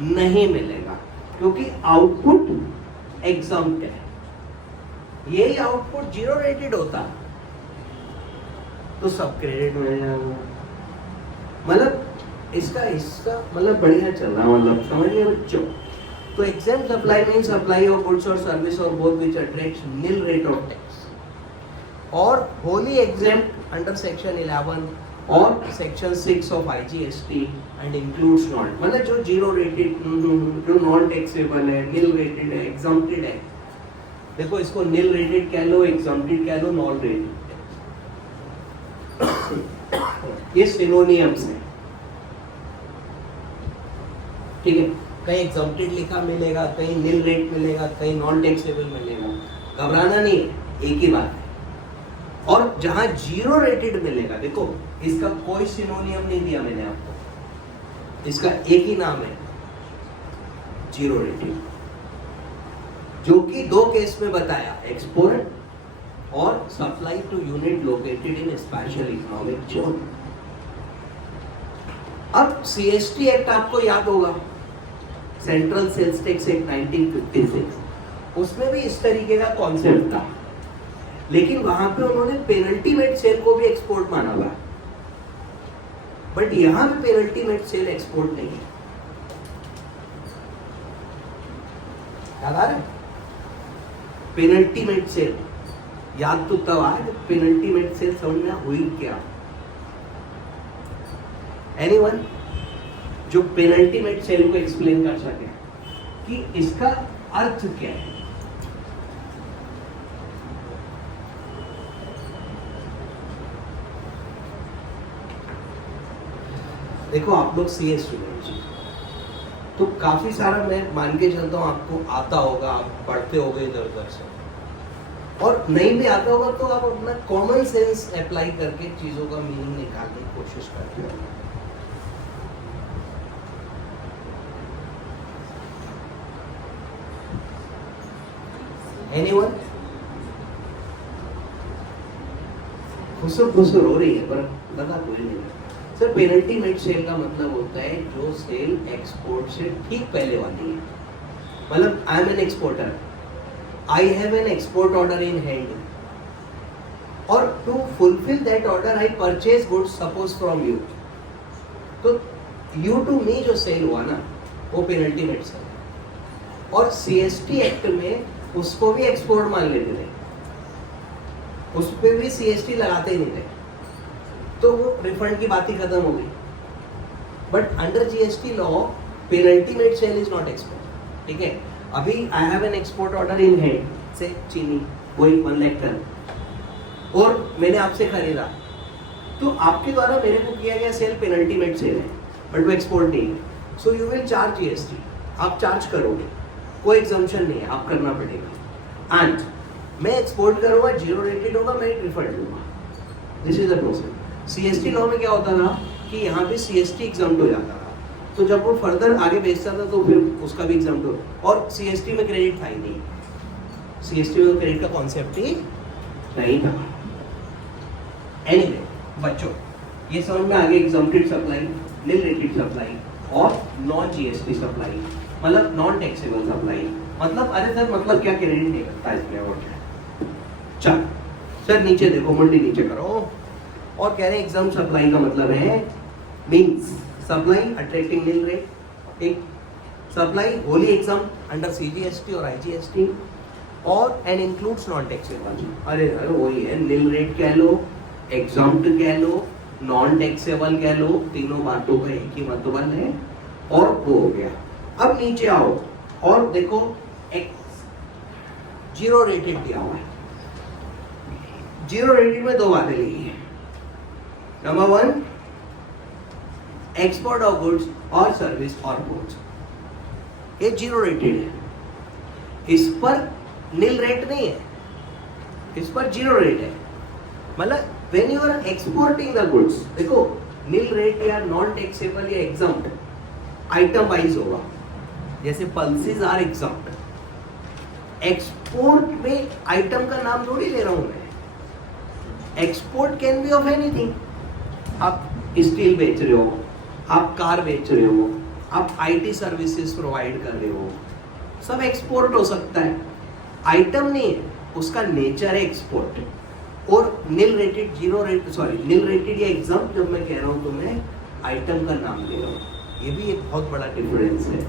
नहीं मिलेगा क्योंकि आउटपुट एग्जम्प्ट है। यही आउटपुट जीरो रेटेड होता तो सब क्रेडिट मिल जाएगा। मतलब इसका हिस्सा मतलब बढ़िया चल रहा, मतलब समझिए बच्चों। तो exempt supply means supply of goods or service or both which attracts nil rate of tax, और wholly exempt under section 11 और section 6 of IGST and includes not, मतलब जो जीरो रेटेड, जो नॉन टैक्सेबल है, nil rated है, exempted है। देखो इसको nil rated कह लो, exempted कह लो, नॉन रेटेड, ये सिनोनिम्स है, ठीक है। कहीं एग्जम्प्टेड लिखा मिलेगा, कहीं नील रेट मिलेगा, कहीं नॉन टैक्सेबल मिलेगा, घबराना नहीं है, एक ही बात है। और जहां जीरो रेटेड मिलेगा, देखो इसका कोई सिनोनियम नहीं दिया मैंने आपको, इसका एक ही नाम है जीरो रेटेड, जो कि दो केस में बताया, एक्सपोर्ट और supply to unit located in special economic zone. अब सीएसटी एक्ट आपको याद होगा, सेंट्रल सेल्स टैक्स एक्ट 1956, उसमें भी इस तरीके का कॉन्सेप्ट था, लेकिन वहां पे उन्होंने पेनल्टी मेड सेल को भी एक्सपोर्ट माना हुआ, बट यहां पे पेनल्टी मेड सेल एक्सपोर्ट नहीं है। याद आ रहा है पेनल्टी मेड सेल, याद तो तब आया जब पेनल्टी मेड सेल समझ में हुई क्या। एनीवन जो पेनल्टी मेड सेल को एक्सप्लेन कर सके कि इसका अर्थ क्या है। देखो आप लोग सीए स्टूडेंट्स, तो काफी सारा मैं मान के चलता हूँ आपको आता होगा, आप पढ़ते होगे इधर उधर से, और नहीं भी आता होगा तो आप अपना कॉमन सेंस अप्लाई करके चीजों का मीनिंग निकालने की कोशिश करते हो। Anyone? खुसर हो रही है पर बता कोई नहीं। सर पेनल्टी मेड सेल का मतलब होता है जो सेल एक्सपोर्ट से ठीक पहले वाली है। मतलब I am an exporter, I have an export order in hand, और to fulfil that order I purchase goods suppose from you, तो यू टू मी जो सेल हुआ ना वो पेनल्टी मेड सेल है। और सीएसटी एक्ट में उसको भी एक्सपोर्ट मान लेते थे, उस पे भी सीएसटी लगाते ही नहीं थे, तो वो रिफंड की बात ही खत्म हो गई। But under GST law penultimate shell is not export, ठीक है। अभी आई have an export order in hand से चीनी, वही 1 लाख टन, और मैंने आपसे खरीदा, तो आपके द्वारा मेरे को किया गया सेल पेनल्टीमेट सेल है, बट वो एक्सपोर्ट नहीं है। So you will charge GST, आप चार्ज करोगे, कोई एग्जम्पशन नहीं है, आप करना पड़ेगा। एंड मैं एक्सपोर्ट करूंगा, जीरो रेटेड होगा, मैं रिफंड दूंगा। This is the process. CST law में क्या होता था कि यहाँ पे सीएसटी एग्जम्प्ट हो जाता था, तो जब वो फर्दर आगे बेचता था तो फिर उसका भी एग्जम्प्ट हो, और सीएसटी में क्रेडिट था ही नहीं, सीएसटी में क्रेडिट का कॉन्सेप्ट ही नहीं था। एनीवे बच्चों, ये समझ में आगे एग्जम्प्टेड सप्लाई, निल रेटेड सप्लाई और नॉन जीएसटी सप्लाई, मतलब नॉन टैक्सेबल सप्लाई। मतलब अरे सर मतलब क्या क्रेडिट नहीं करता इसमें, और क्या। चल सर नीचे देखो, मंडी नीचे करो, और कह रहे हैं एग्जाम सप्लाई का मतलब है मींस सप्लाई अट्रैक्टिंग निल रेट, एक supply wholly exempt under CGST और आईजीएसटी, और एंड इंक्लूड्स नॉन टैक्सेबल। अरे सर वही है, निल रेट कह लो, एग्जाम्प्ट कह लो, नॉन टैक्सेबल कह लो, तीनों बातों का एक ही मतलब है, और वो हो गया। अब नीचे आओ और देखो जीरो रेटेड दिया हुआ है। जीरो रेटेड में दो बातें ली है। नंबर 1, एक्सपोर्ट ऑफ गुड्स और सर्विस और गुड्स, ये जीरो रेटेड है, इस पर नील रेट नहीं है, इस पर जीरो रेट है। मतलब when you are exporting the goods, देखो नील रेट या नॉन टैक्सेबल या एग्जम्प्ट आइटम वाइज होगा, जैसे पल्सेस आर एग्जम्प्ट। एक्सपोर्ट में आइटम का नाम थोड़ी ले रहा हूं मैं। Export can be of anything. आप स्टील बेच रहे हो, आप कार बेच रहे हो, आप आईटी सर्विसेज प्रोवाइड कर रहे हो, सब एक्सपोर्ट हो सकता है। आइटम नहीं है, उसका नेचर है एक्सपोर्ट। और nil rated, zero rate, sorry nil rated या एग्जाम्प्ट जब मैं कह रहा हूँ तो मैं आइटम का नाम ले रहा हूँ, ये भी एक बहुत बड़ा डिफरेंस है।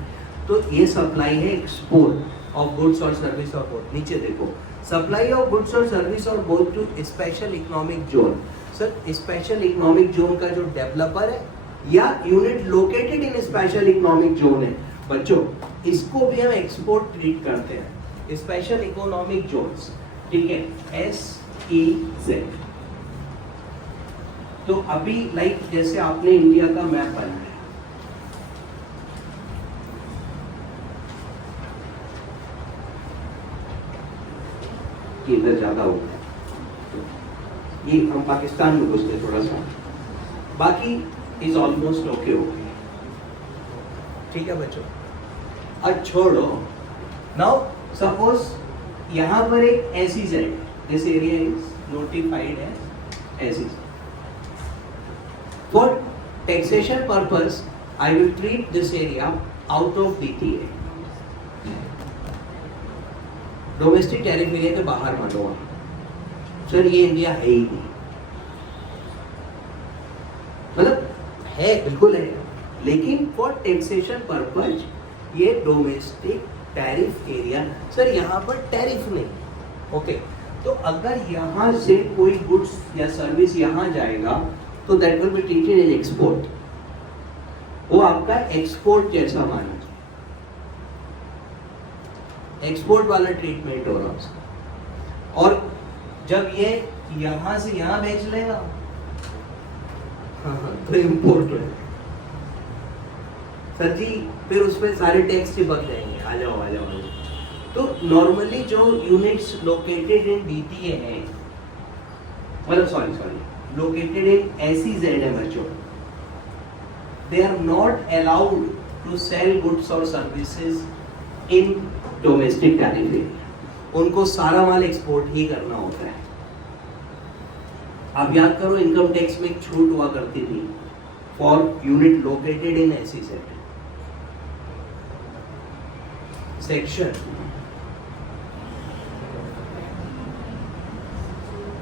तो ये सप्लाई है एक्सपोर्ट ऑफ गुड्स और सर्विस और बोथ। नीचे देखो, सप्लाई ऑफ गुड्स और सर्विस और both to special economic zone. Sir special economic zone का जो डेवलपर है या unit located in special economic zone है बच्चों, इसको भी हम एक्सपोर्ट ट्रीट करते हैं, स्पेशल इकोनॉमिक जोन्स, ठीक है, SEZ। तो अभी लाइक जैसे आपने इंडिया का मैप बनाया, इधर ज्यादा होता है, ये हम पाकिस्तान में घुसते थोड़ा सा, बाकी इज ऑलमोस्ट ओके हो गया, ठीक है बच्चों। अब छोड़ो, नाउ सपोज यहां पर एक SEZ, this area is notified as SEZ। For taxation purpose I will treat this area out of DTA, domestic tariff area के बाहर मानूंगा। सर ये इंडिया है ही नहीं, मतलब है, बिल्कुल है, लेकिन फॉर टैक्सेशन पर्पज ये डोमेस्टिक टैरिफ एरिया। सर यहाँ पर टैरिफ नहीं, ओके। तो अगर यहाँ से कोई गुड्स या सर्विस यहाँ जाएगा तो that will be treated as export, वो आपका एक्सपोर्ट जैसा माना, एक्सपोर्ट वाला ट्रीटमेंट हो रहा उसका। और जब ये यहां से यहां बेच लेगा तो इम्पोर्ट है सर जी, फिर उसमें सारे टैक्स चिपक जाएंगे। आ जाओ आ जाओ आ जाओ। तो नॉर्मली जो यूनिट्स लोकेटेड इन DTA है, मतलब सॉरी लोकेटेड इन SEZ है बच्चों, they are not allowed to sell goods और services in domestic tariff area. उनको सारा माल एक्सपोर्ट ही करना होता है। आप याद करो, इनकम टैक्स में एक छूट हुआ करती थी for unit located in SEZ, section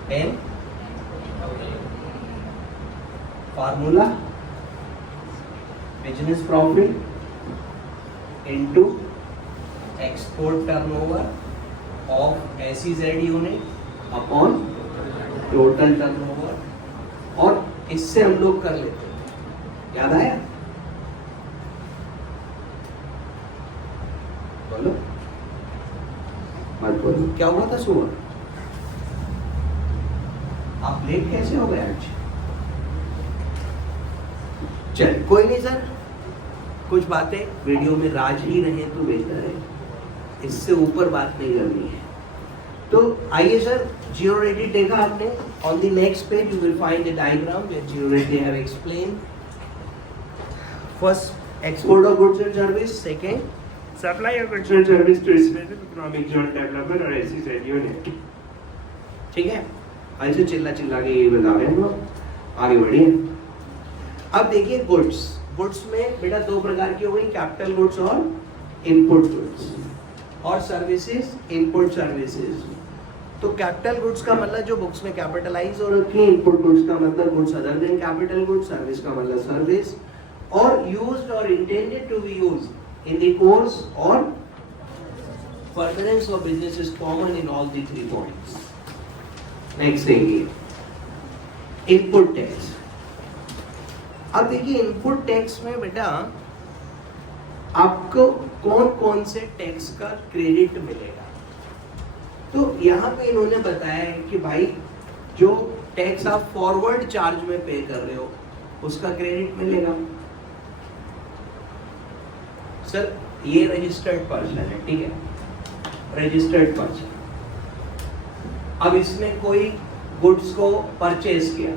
10 formula business profit into export turnover of SEZ unit upon total turnover, और इससे हम लोग कर लेते हैं। याद आया? मत बोलो, क्या हुआ था सुबह? आप लेट कैसे हो गए आज? चल कोई नहीं सर, कुछ बातें वीडियो में राज ही रहे तो बेहतर है, इससे ऊपर बात नहीं करनी है। तो आइए सर, जीरो रेटेड देखा आपने। On the next page you will find the diagram where zero rated have explain first export of goods and service, second Supply of goods and service to specific economic zone developer or SEZ unit. ठीक है, ऐसे चिल्ला चिल्ला के ये बता रहे हैं हम, आगे बढ़िए। अब देखिए गुड्स, गुड्स में बेटा दो प्रकार की हो गई, कैपिटल गुड्स और इनपुट गुड्स, और सर्विसेज इनपुट सर्विसेज। तो कैपिटल गुड्स का मतलब जो बुक्स में कैपिटलाइज और रखी, इनपुट गुड्स का मतलब goods other than capital goods, service का मतलब सर्विस, और यूज्ड और intended to be used in the course or furtherance of business is common in all the 3 points. Next देखिए इनपुट टैक्स। अब देखिए इनपुट टैक्स में बेटा आपको कौन कौन से टैक्स का क्रेडिट मिलेगा। तो यहाँ पे इन्होंने बताया है कि भाई जो टैक्स आप फॉरवर्ड चार्ज में पे कर रहे हो उसका क्रेडिट मिलेगा। सर ये रजिस्टर्ड पर्सन है, ठीक है, रजिस्टर्ड पर्सन। अब इसने कोई गुड्स को परचेज किया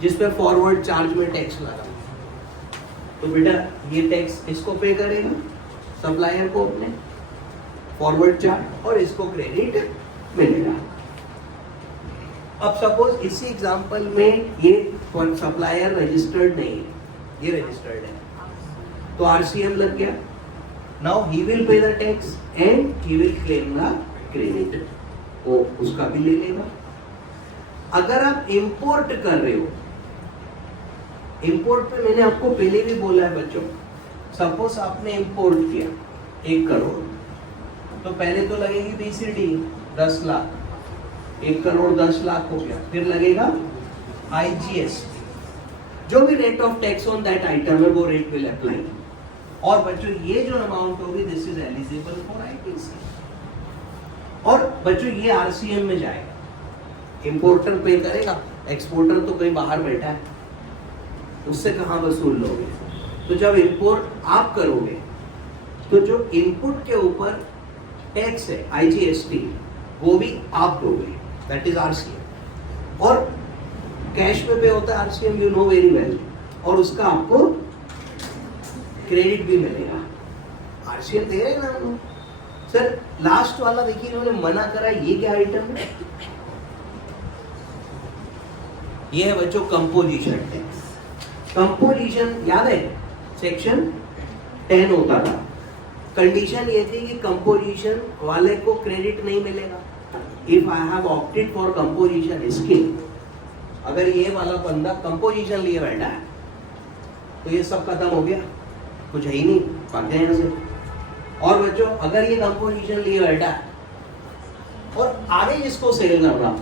जिसपे फॉरवर्ड चार्ज में टैक्स लगा, तो बेटा ये टैक्स इसको पे करेगा सप्लायर को अपने फॉरवर्ड चार्ज, और इसको क्रेडिट मिलेगा। अब सपोज इसी एग्जांपल में ये सप्लायर रजिस्टर्ड नहीं है, ये रजिस्टर्ड है, तो आरसीएम लग गया। Now he will pay the tax and he will claim the credit, वो उसका भी ले लेगा। अगर आप इंपोर्ट कर रहे हो, इंपोर्ट पे मैंने आपको पहले भी बोला है बच्चों, सपोज आपने इंपोर्ट किया 1 करोड़, तो पहले तो लगेगी बीसीडी 10 लाख, 1 करोड़ 10 लाख हो गया, फिर लगेगा आईजीएसटी, जो भी rate of tax on that item है वो रेट विल अप्लाई। और बच्चों ये जो अमाउंट होगी this is eligible for ITC, और बच्चों ये आरसीएम में जाएगा। इंपोर्टर पे करेगा, एक्सपोर्टर तो कहीं बाहर बैठा है, उससे कहाँ वसूल लोगे। तो जब इंपोर्ट आप करोगे तो जो इनपुट के ऊपर टैक्स है आईजीएसटी वो भी आप दोगे, दैट इज आरसीएम। और कैश में पे होता है RCM, you know very well, और उसका आपको क्रेडिट भी मिलेगा। आरसीएम दे रहे हैं ना हम लोग। सर लास्ट वाला देखिए इन्होंने मना करा, ये क्या आइटम है? ये है बच्चों कंपोजिशन टैक्स। कंपोजिशन याद है सेक्शन 10 होता था, कंडीशन ये थी कि कंपोजिशन वाले को क्रेडिट नहीं मिलेगा। If I have opted for composition scheme, अगर ये वाला बंदा कंपोजिशन लिए बैठा है तो ये सब खत्म हो गया, कुछ है ही नहीं, भाग जाए यहाँ से। और बच्चों अगर ये कंपोजिशन लिए बैठा है और आगे जिसको सेल कर रहा,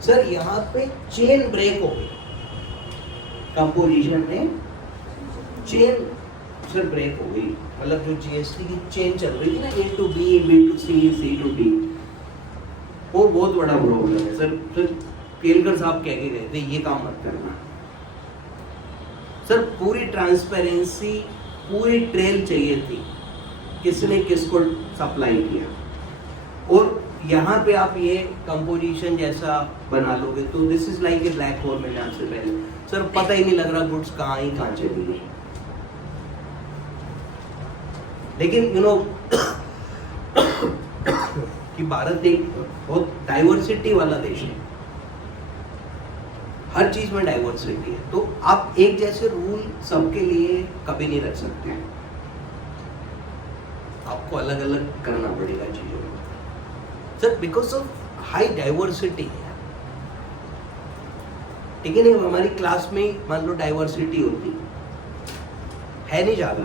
सर यहाँ पे चेन ब्रेक हो गई, कंपोजिशन में चेन सर ब्रेक हो गई, मतलब जो जीएसटी की चेन चल रही थी ना, A to B, B to C, C to D, वो बहुत बड़ा प्रॉब्लम है सर। केलकर साहब कह के गए थे ये काम मत करना। सर पूरी ट्रांसपेरेंसी, पूरी ट्रेल चाहिए थी, किसने किसको सप्लाई किया, और यहाँ पे आप ये कंपोजिशन जैसा बना लोगे तो this is like a black hole. मैंने आपसे पहले सर पता ही नहीं लग रहा गुड्स कहाँ चली गई। लेकिन यू नो कि भारत एक बहुत डाइवर्सिटी वाला देश है, हर चीज में डाइवर्सिटी है, तो आप एक जैसे रूल सबके लिए कभी नहीं रख सकते, आपको अलग अलग करना पड़ेगा चीजों को sir, because of high diversity. ठीक है, नहीं हमारी क्लास में मान लो डाइवर्सिटी होती है नहीं ज्यादा,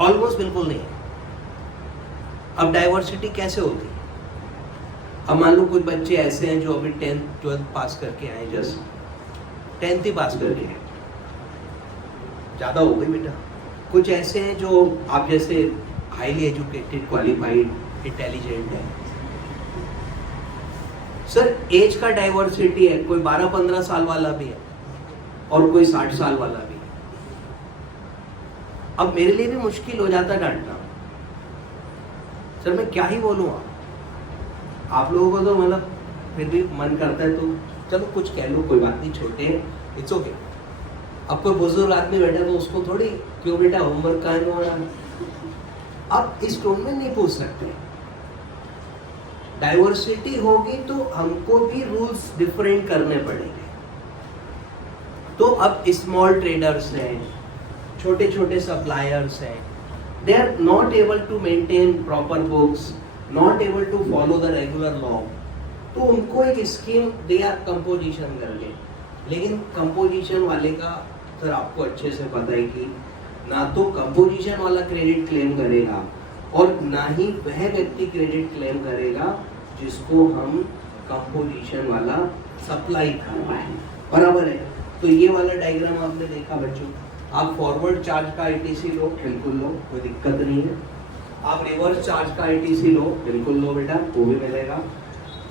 ऑलमोस्ट बिल्कुल नहीं। अब डाइवर्सिटी कैसे होती? अब मान लो कुछ बच्चे ऐसे हैं जो अभी 10th 12th पास करके आए, जस्ट 10th ही पास करके आए, ज्यादा हो गई बेटा। कुछ ऐसे हैं जो आप जैसे हाईली एजुकेटेड, क्वालिफाइड, इंटेलिजेंट है। सर एज का डाइवर्सिटी है, कोई 12-15 साल वाला भी है और कोई 60 साल वाला भी है। अब मेरे लिए भी मुश्किल हो जाता डांटना, सर मैं क्या ही बोलूँ। आप लोगों को तो मतलब फिर भी मन करता है तो चलो कुछ कह लो, कोई बात नहीं, छोटे हैं, इट्स ओके। अब कोई बुजुर्ग आदमी बैठा तो उसको थोड़ी क्यों बेटा होमवर्क कहाँ है तुम्हारा, आप इस टोन में नहीं पूछ सकते। डाइवर्सिटी होगी तो हमको भी रूल्स डिफरेंट करने पड़ेंगे। तो अब स्मॉल ट्रेडर्स हैं, छोटे छोटे सप्लायर्स हैं, they are not able to maintain proper books, not able to follow the regular law, तो उनको एक स्कीम दे आर कंपोजिशन करके। लेकिन कंपोजिशन वाले का सर आपको अच्छे से पता है कि ना तो कंपोजिशन वाला क्रेडिट क्लेम करेगा और ना ही वह व्यक्ति क्रेडिट क्लेम करेगा जिसको हम कंपोजिशन वाला सप्लाई कर रहे हैं, बराबर है। तो ये वाला डायग्राम आपने देखा बच्चों, आप फॉरवर्ड चार्ज का आईटीसी लो, बिल्कुल लो, कोई दिक्कत नहीं है। आप रिवर्स चार्ज का आईटीसी लो, बिल्कुल लो बेटा, वो भी मिलेगा।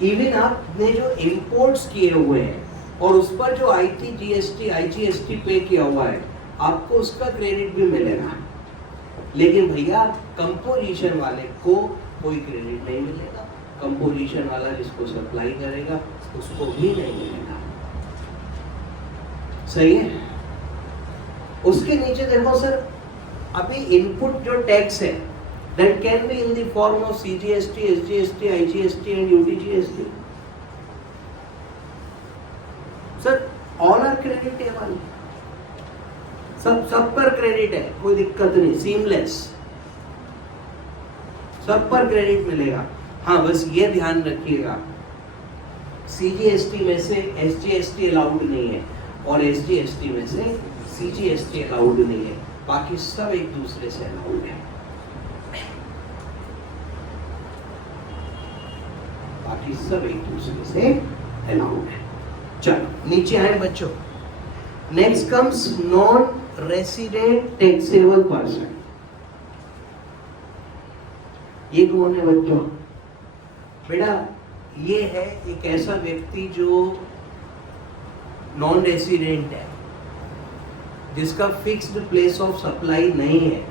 इवन आपने जो इंपोर्ट्स किए हुए हैं और उस पर जो आईटी जीएसटी आईजीएसटी पे किया हुआ है, आपको उसका क्रेडिट भी मिलेगा। लेकिन भैया कंपोजिशन वाले को कोई क्रेडिट नहीं मिलेगा, कंपोजिशन वाला जिसको सप्लाई करेगा उसको भी नहीं मिलेगा। सही है। उसके नीचे देखो सर, अभी इनपुट जो टैक्स है that can be in the form of CGST, SGST, IGST and UTGST. Sir, all are creditable. सब पर क्रेडिट है, कोई दिक्कत नहीं, सीमलेस, सब पर क्रेडिट मिलेगा। हाँ बस ये ध्यान रखिएगा, CGST में से SGST अलाउड नहीं है और SGST में से CGST अलाउड नहीं है, बाकी सब एक दूसरे से अलाउड है। बाकी सब एक दूसरे से अलाउड है। चलो नीचे आए बच्चों, next comes non resident taxable person. ये कौन है बच्चों? बेटा ये है एक ऐसा व्यक्ति जो नॉन रेसिडेंट है, जिसका फिक्स्ड प्लेस ऑफ सप्लाई नहीं है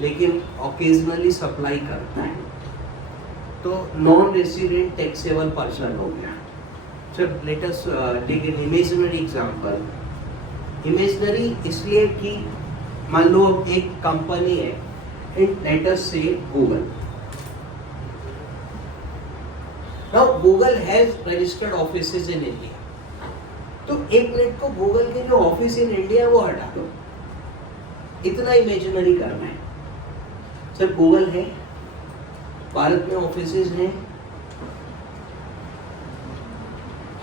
लेकिन ओकेजनली सप्लाई करता है, तो नॉन रेसिडेंट टैक्सेबल पर्सन हो गया। Sir let us take an imaginary example. Imaginary इसलिए कि मान लो एक कंपनी है, एंड लेट अस से Google. Now Google has registered offices in India, तो एक मिनट को गूगल के जो ऑफिस इन इंडिया है वो हटा दो, इतना इमेजिनरी करना है। सर गूगल है, भारत में ऑफिसेज हैं,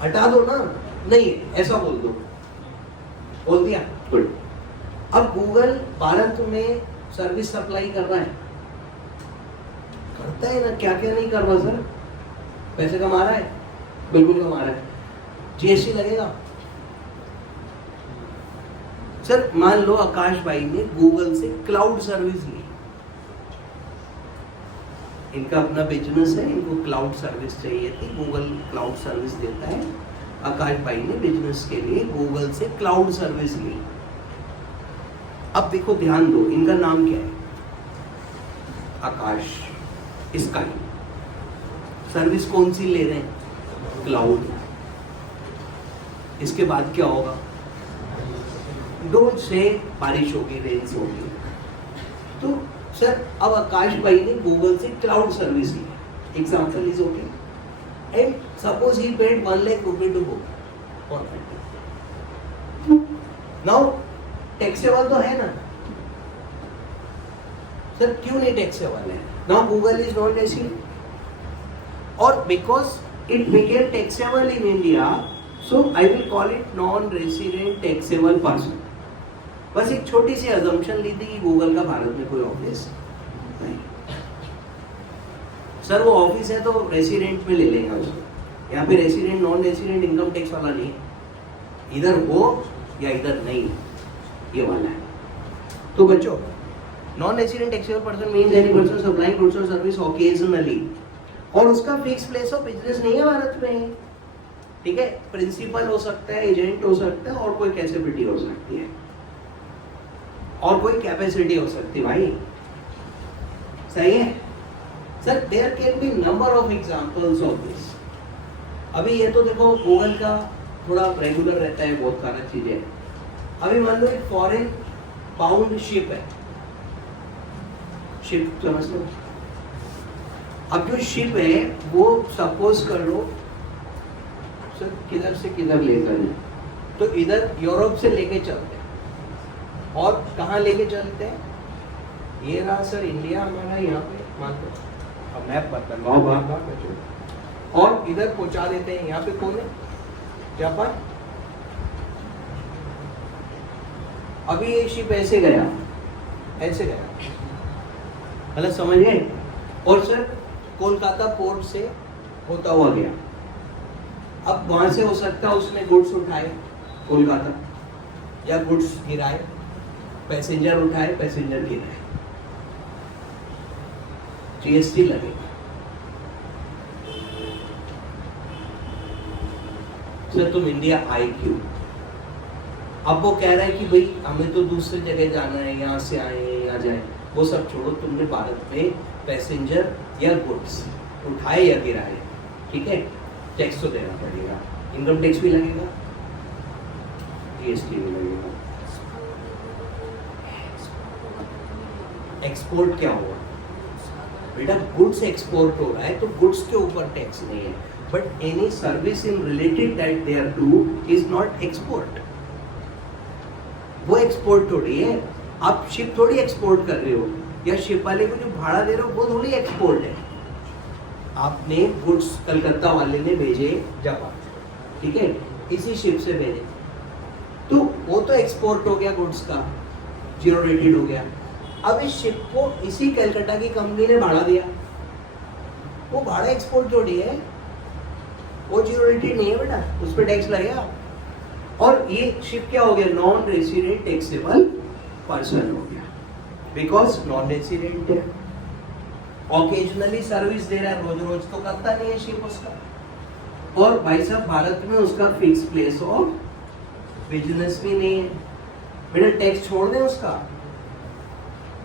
हटा दो ना, नहीं ऐसा बोल दो, बोल दिया, गुड। अब गूगल भारत में सर्विस सप्लाई कर रहा है, करता है ना, क्या क्या नहीं कर रहा सर, पैसे कमा रहा है, बिल्कुल कमा रहा है, जीएसटी लगेगा। सर मान लो आकाश भाई ने गूगल से क्लाउड सर्विस ली, इनका अपना बिजनेस है, इनको क्लाउड सर्विस चाहिए थी, गूगल क्लाउड सर्विस देता है, आकाश भाई ने बिजनेस के लिए गूगल से क्लाउड सर्विस ली। अब देखो ध्यान दो, इनका नाम क्या है? आकाश, स्काई। सर्विस कौन सी ले रहे हैं? क्लाउड। इसके बाद क्या होगा? रोज से बारिश होगी, रेन्स होगी। तो सर अब आकाश भाई ने गूगल से क्लाउड सर्विस ली, example is okay, and suppose he paid 1 lakh रुपए टू गूगल। नाउ टैक्सेबल तो है ना सर, क्यों नहीं टैक्सेबल है? Now Google is non resident, और because it became taxable in India, so I will call it non resident taxable person. बस एक छोटी सी अजम्पशन ली थी कि गूगल का भारत में कोई ऑफिस नहीं। सर वो ऑफिस है तो रेसिडेंट में ले लेंगे उसको, यहाँ पे resident non resident income tax वाला नहीं है, इधर हो या इधर नहीं, ये वाला है। तो बच्चों, non resident taxable person means any person supplying goods और सर्विस ओकेजनली, और उसका फिक्स प्लेस ऑफ बिजनेस नहीं है भारत में, ठीक है। प्रिंसिपल हो सकता है, एजेंट हो सकता है, और कोई कैपेसिटी हो सकती है, और कोई कैपेसिटी हो सकती है भाई, सही है sir. There can be number of examples of this. अभी ये तो देखो गूगल का थोड़ा रेगुलर रहता है, बहुत सारा चीजें। अभी मान लो एक फॉरेन बाउंड शिप है, शिप समझ लो। अब जो शिप है वो सपोज कर लो सर किधर से किधर लेकर, तो इधर यूरोप से लेके चलते हैं, और कहाँ लेके चलते हैं, ये रहा सर इंडिया हमारा, यहाँ पे मान लो, अब मैप बता लो, और इधर पहुंचा देते हैं। यहाँ पे कौन है, जापान। अभी ये शिप ऐसे गया, ऐसे गया, मतलब समझ गए, और सर कोलकाता पोर्ट से होता हुआ गया। अब वहां से हो सकता है उसने गुड्स उठाए कोलकाता, या गुड्स गिराए, पैसेंजर उठाए, पैसेंजर गिराए, जीएसटी लगेगा। सर तुम इंडिया आए क्यों? अब वो कह रहा है कि भाई हमें तो दूसरी जगह जाना है, यहाँ से आए यहाँ जाए, वो सब छोड़ो, तुमने भारत में पैसेंजर या गुड्स उठाए या गिराए, ठीक है, टैक्स तो देना पड़ेगा, इनकम टैक्स भी लगेगा, जीएसटी भी लगेगा। एक्सपोर्ट क्या हुआ बेटा, गुड्स एक्सपोर्ट हो रहा है तो गुड्स के ऊपर टैक्स नहीं है, but any service in related that they are do is not export. वो एक्सपोर्ट थोड़ी है, आप शिप थोड़ी एक्सपोर्ट कर रहे हो, या शिप वाले को जो भाड़ा दे रहे हो वो थोड़ी एक्सपोर्ट है। आपने गुड्स कलकत्ता वाले ने भेजे जापान, ठीक है, इसी शिप से भेजे, तो वो तो एक्सपोर्ट हो गया गुड्स का, जीरो रेटेड हो गया। अब इस शिप को इसी कलकत्ता की कंपनी ने भाड़ा दिया, वो भाड़ा एक्सपोर्ट थोड़ी है, वो जीरो रेटेड नहीं है बेटा, उस पर टैक्स लगेगा। और ये शिप क्या हो गया, नॉन रेसिडेंट टैक्सेबल पर्सन हो गया, बिकॉज नॉन रेसिडेंट है, ऑकेजनली सर्विस दे रहा है, रोज रोज तो करता नहीं है शिप उसका, और भाई साहब भारत में उसका फिक्स प्लेस ऑफ बिजनेस भी नहीं है, बेटा टैक्स छोड़ दे उसका,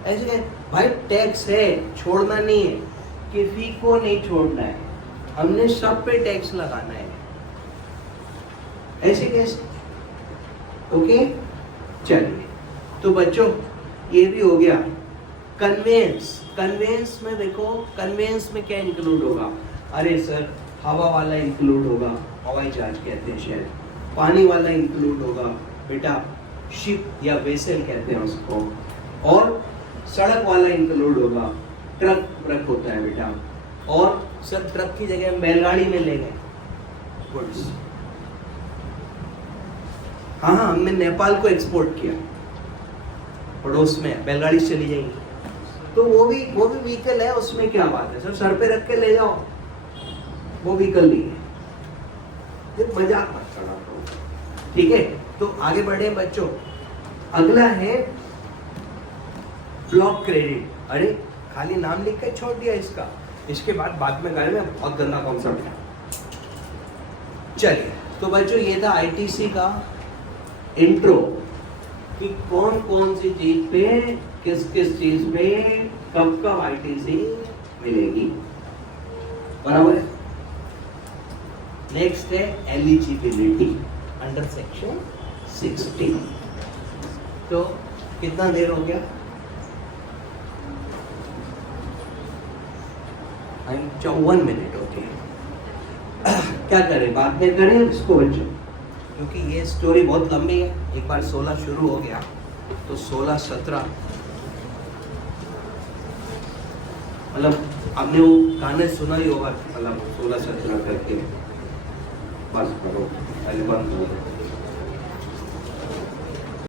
ऐसे कहे भाई टैक्स है, छोड़ना नहीं है, किसी को नहीं छोड़ना है, हमने सब पे टैक्स लगाना है, ऐसे कैसे, ओके। चलिए तो बच्चों ये भी हो गया। कन्वेंस, कन्वेंस में देखो, कन्वेंस में क्या इंक्लूड होगा, अरे सर हवा वाला इंक्लूड होगा, हवाई जहाज कहते हैं शायद, पानी वाला इंक्लूड होगा बेटा, शिप या वेसल कहते हैं उसको, और सड़क वाला इंक्लूड होगा, ट्रक ट्रक होता है बेटा, और सर ट्रक की जगह बैलगाड़ी में ले गए गुड्स, हाँ हाँ हमने नेपाल को एक्सपोर्ट किया, पड़ोस में बैलगाड़ी से चली जाएंगी, तो वो भी व्हीकल है, उसमें क्या बात है, सर पे रख के ले जाओ, वो व्हीकल नहीं है, ये मजाक मत करो, ठीक है। तो आगे बढ़े बच्चों, अगला है ब्लॉक क्रेडिट। अरे खाली नाम लिख के छोड़ दिया इसका, इसके बाद में करेंगे, बहुत गंदा कॉन्सेप्ट है। चलिए तो बच्चों ये था आईटीसी का इंट्रो, कि कौन कौन सी चीज पे, किस किस चीज पे कब कब आईटीसी मिलेगी, बराबर है। नेक्स्ट है एलिजिबिलिटी अंडर सेक्शन 16। तो कितना देर हो गया, 54 मिनट होती है। क्या करें, बाद में करें इसको बच्चों, क्योंकि ये स्टोरी बहुत लंबी है, एक बार 16 शुरू हो गया तो 16 17 मतलब आपने वो गाने सुना ही होगा, मतलब 16 17 करके, बस करो पहले बंद करो।